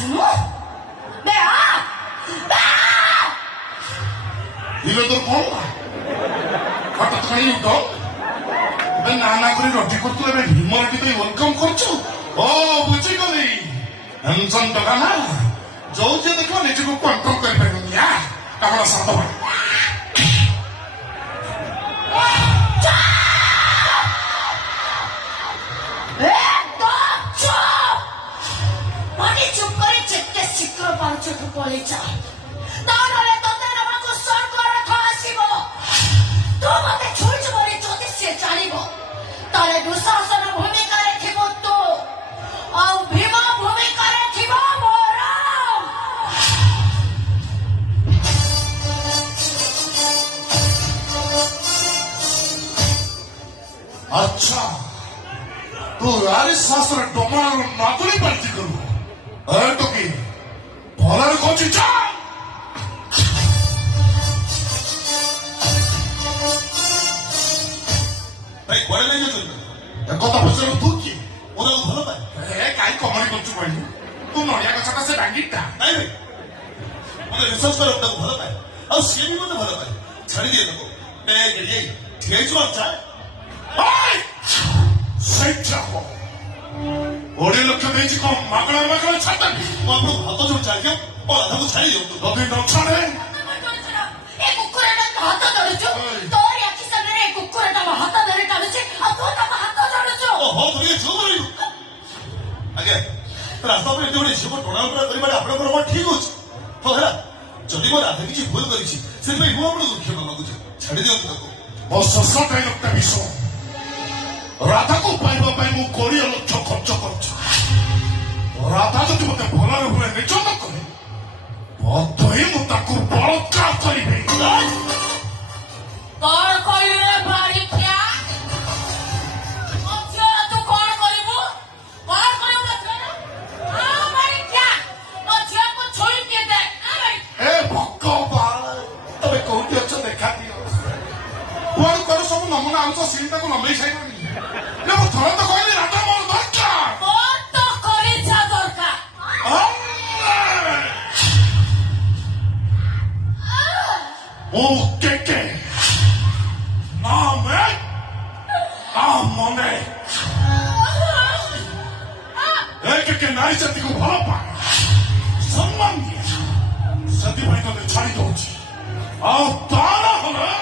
শুনো দিলে তোর কম হঠাৎ খাই উঠো ଏବେ ନା ନା କରି ରଟି କରୁଛୁ ଏବେ ଭୀମ ରଟି ପାଇଁ ୱେଲକମ୍ କରୁଛୁ ଓ ବୁଝିଗଲି ଟେନସନ ଟକା ନା ଯୋଉ ଯିଏ ଦେଖିବ ନିଜକୁ କଣ୍ଟ୍ରୋଲ କରିପାରିବନି ଆପଣ ସାଧ চুপ করে চেকটা শীঘ্র পাঁচটু পড়ে যা তাহলে তোদের আমাকে স্বর্গ রেখা আসিব তু মতে ছুঁচ বলে যদি সে জানিব তাহলে দুঃশাসন ভূমিকারে থিব তু ଆଉ ଭୀମ ଭୂମିକାରେ ଥିବ ମୋର अच्छा तू यारी शास्त्र डोमार नातुली पार्टी करू अरे तो की भलार कोची जा भाई कोड़े नहीं जो ଏ କଥା ପଚାରୁ ତୁ କିଏ ओरा को भलो पाए ଏ କାଇଁ କମେଡି କରୁଛୁ କହିଲୁ ତୁ ନଡ଼ିଆ ଗଛଟା ସେ ଡାଙ୍ଗିଟା नहीं भाई मुझे रिसर्च कर अपना को भलो पाए और सी भी मुझे भलो पाए छड़ी दिए तो मैं के लिए ठेज को अच्छा ओए ସେଇଟା କହ 20 ଲକ୍ଷ ଦେଇଛି କଣ ମାଗଣା ମାଗଣା ଛାଡିଦେବି वो आप लोग हाथों जोड़ चाह के और आधा को छाड़ी दियो तो ଯଦି ନ ଛାଡେ ଏ କୁକୁରଟା ହାତ ଧରୁଛୁ ତୋରି ଆଖି ସାମ୍ନାରେ ଏ କୁକୁରଟା ମୋ ହାତ ଧରି ଟାଣୁଛି ଆଉ ତୁ ତାକୁ ହାତ ଧରୁଛୁ ओ हो तो ये जो बोली आगे रास्ता पे जो झिको टोना उपरा करिबाडे आपण को मत ठीक होछ तो हेला जदी मो राधा किछि भूल करिछि से भाई मु आपण दुख न मागुछ छाड़ी दियो ताको ବର୍ଷ ସଟାଇ ଲକ୍ଷ ବିଷ ରାଧାକୁ ପାଇବା ପାଇଁ ମୁଁ 20 ଲକ୍ଷ ଖର୍ଚ୍ଚ କରୁଛି ରାଧା ଯଦି ମତେ ଭଲରେ ହୁଏ ନିଜ ନ କରେ ବଦ୍ଧ ହିଁ ମୁଁ ତାକୁ ବଳତ୍କାର କରିବି କଣ କହିଲୁ ରେ ଭାରି ଖିଆ ତୁ କଣ କରିବୁ କଣ କରିବୁ ଭାରି ଖିଆ ମୋ ଝିଅକୁ ଛୁଇଁ କିଏ ଦେ ଏ ଭଗବାନ ତମେ କୋଉଠି ଅଛ ଦେଖା ଦିଅ କୁଆଡୁ କୁଆଡୁ ସବୁ ନମୁନା ଆଣୁଛ ସିଲିଟାକୁ ଲମ୍ବେଇ ସାରିଲାଣି ମୁଁ ଥରେ ତ କହିଲି ରାଧା ମୋର ଦରକାର ମୋର ତ କରିଛା ଦରକାର ଓ କେକେ ନା ମେ ନା ମନେ ଏ କେକେ ନାରୀ ଜାତିକୁ ଭଲ ପାଏ ସମ୍ମାନ ଦିଏ ସେଥିପାଇଁ ତତେ ଛାଡ଼ି ଦଉଛି ଆଉ ତାର ହେଲେ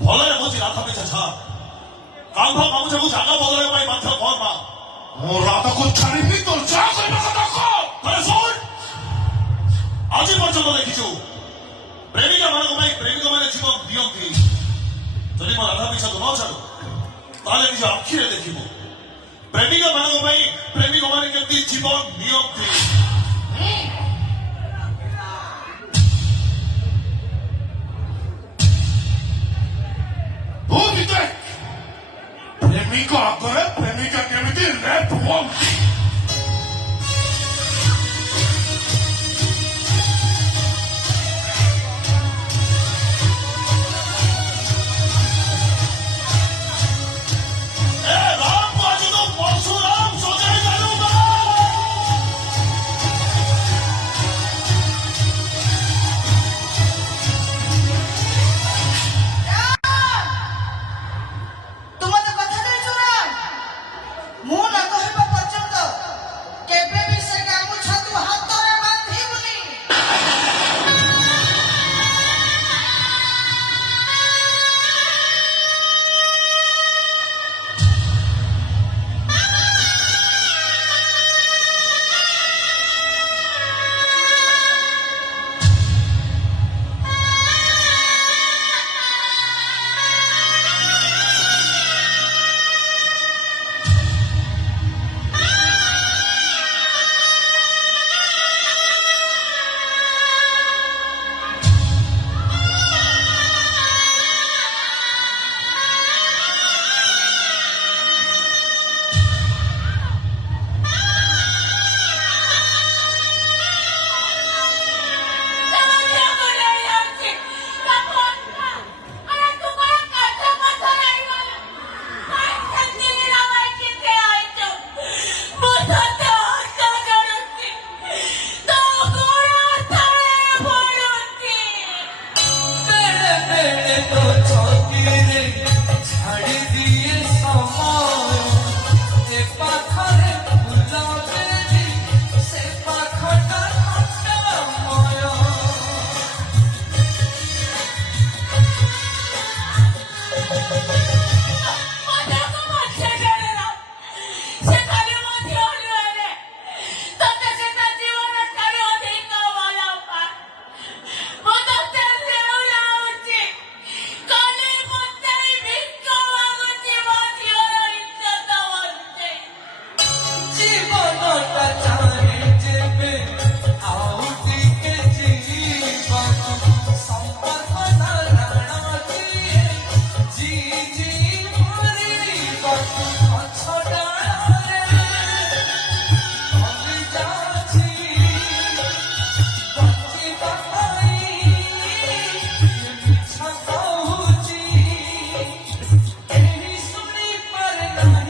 भले मुझे राधा पे छछा कांभा कामुचे को जागा बदले भाई माथा कौन ना ମୁଁ ରାଧାକୁ ଛାଡ଼ିନି ତୋର ଯାହା କରିବା କଥା କହ अरे सुन आज पर्यटन देखिछु प्रेमिका मान प्रेमिका मैंने जीवन दियंती जदि मो राधा पीछा तो न छाड़ो ताले निज आखिरे देखिबो प्रेमिका मान प्रेमिक मैंने केमती जीवन दियंती ତୁ ବି ଦେଖ ପ୍ରେମିକ ଆଗରେ ପ୍ରେମିକା କେମିତି ରେପ୍ ହୁଅନ୍ତି ए राम को आज तो परशुराम सजाई जालूगा ତୁ ମତେ କଥା ଦେଇଛୁ ନା ମୁଁ ନ କହିବା ପର୍ଯ୍ୟନ୍ତ Come on.